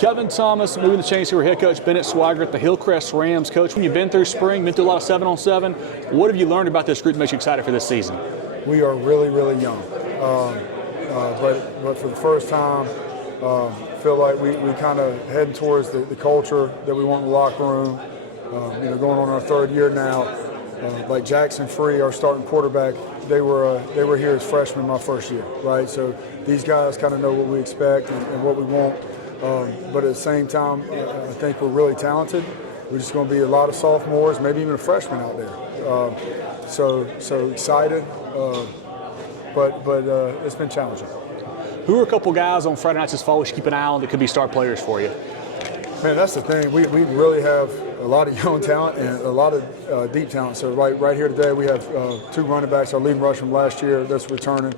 Kevin Thomas moving the chains here, head coach Bennett, Swygert, the Hillcrest Rams coach. When you've been through spring, been through a lot of 7-on-7, what have you learned about this group that makes you excited for this season? We are really, really young, but for the first time, feel like we kind of heading towards the culture that we want in the locker room. Going on our third year now. Like Jackson Free, our starting quarterback, they were here as freshmen my first year, right? So these guys kind of know what we expect and what we want. But at the same time, I think we're really talented. We're just going to be a lot of sophomores, maybe even a freshman out there. So excited, but it's been challenging. Who are a couple guys on Friday nights this fall we should keep an eye on that could be star players for you? Man, that's the thing. We really have a lot of young talent and a lot of deep talent. So right here today we have two running backs. Our leading rusher from last year that's returning,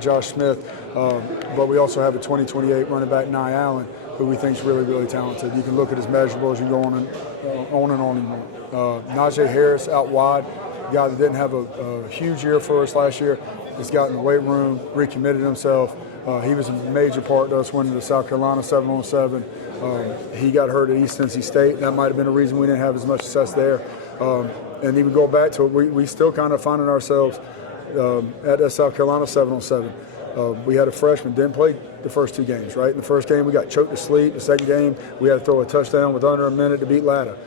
Josh Smith. But we also have a 2028 running back, Nye Allen, who we think is really, really talented. You can look at his measurables. You go on and on. Najee Harris out wide, a guy that didn't have a huge year for us last year. Has got in the weight room, recommitted himself. He was a major part of us winning the South Carolina 7-on-7. He got hurt at East Tennessee State. That might have been a reason we didn't have as much success there. And even go back to it, we still kind of finding ourselves at that South Carolina 7-on-7. We had a freshman, didn't play the first two games, right? In the first game, we got choked to sleep. The second game, we had to throw a touchdown with under a minute to beat Latta.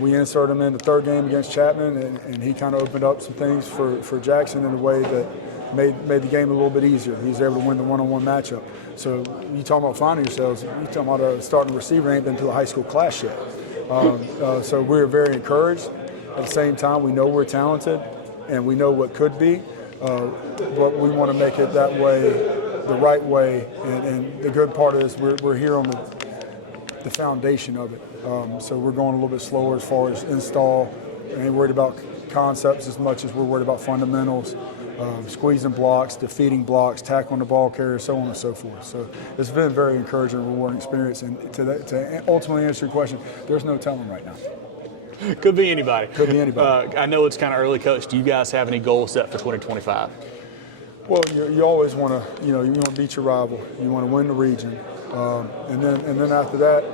We inserted him in the third game against Chapman, and he kind of opened up some things for Jackson in a way that made the game a little bit easier. He was able to win the one-on-one matchup. So you talking about finding yourselves, you talking about a starting receiver ain't been to a high school class yet. So we're very encouraged. At the same time, we know we're talented and we know what could be, but we want to make it that way, the right way. And the good part is we're here on the foundation of it. So we're going a little bit slower as far as install. We ain't worried about concepts as much as we're worried about fundamentals. Squeezing blocks, defeating blocks, tackling the ball carrier, so on and so forth. So it's been a very encouraging, rewarding experience. And to ultimately answer your question, there's no telling right now. Could be anybody. Could be anybody. I know it's kind of early, Coach. Do you guys have any goals set for 2025? Well, you always want to, you want to beat your rival. You want to win the region, and then after that,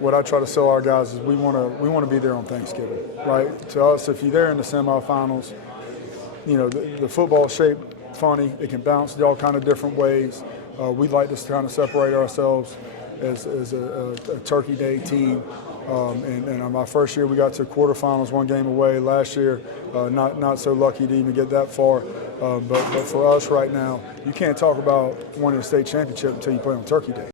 what I try to sell our guys is we want to be there on Thanksgiving, right? To us, if you're there in the semifinals, the football shape funny. It can bounce all kind of different ways. We'd like to kind of separate ourselves as a Turkey Day team. And on my first year, we got to quarterfinals, one game away. Last year, not so lucky to even get that far. But for us right now, you can't talk about winning a state championship until you play on Turkey Day.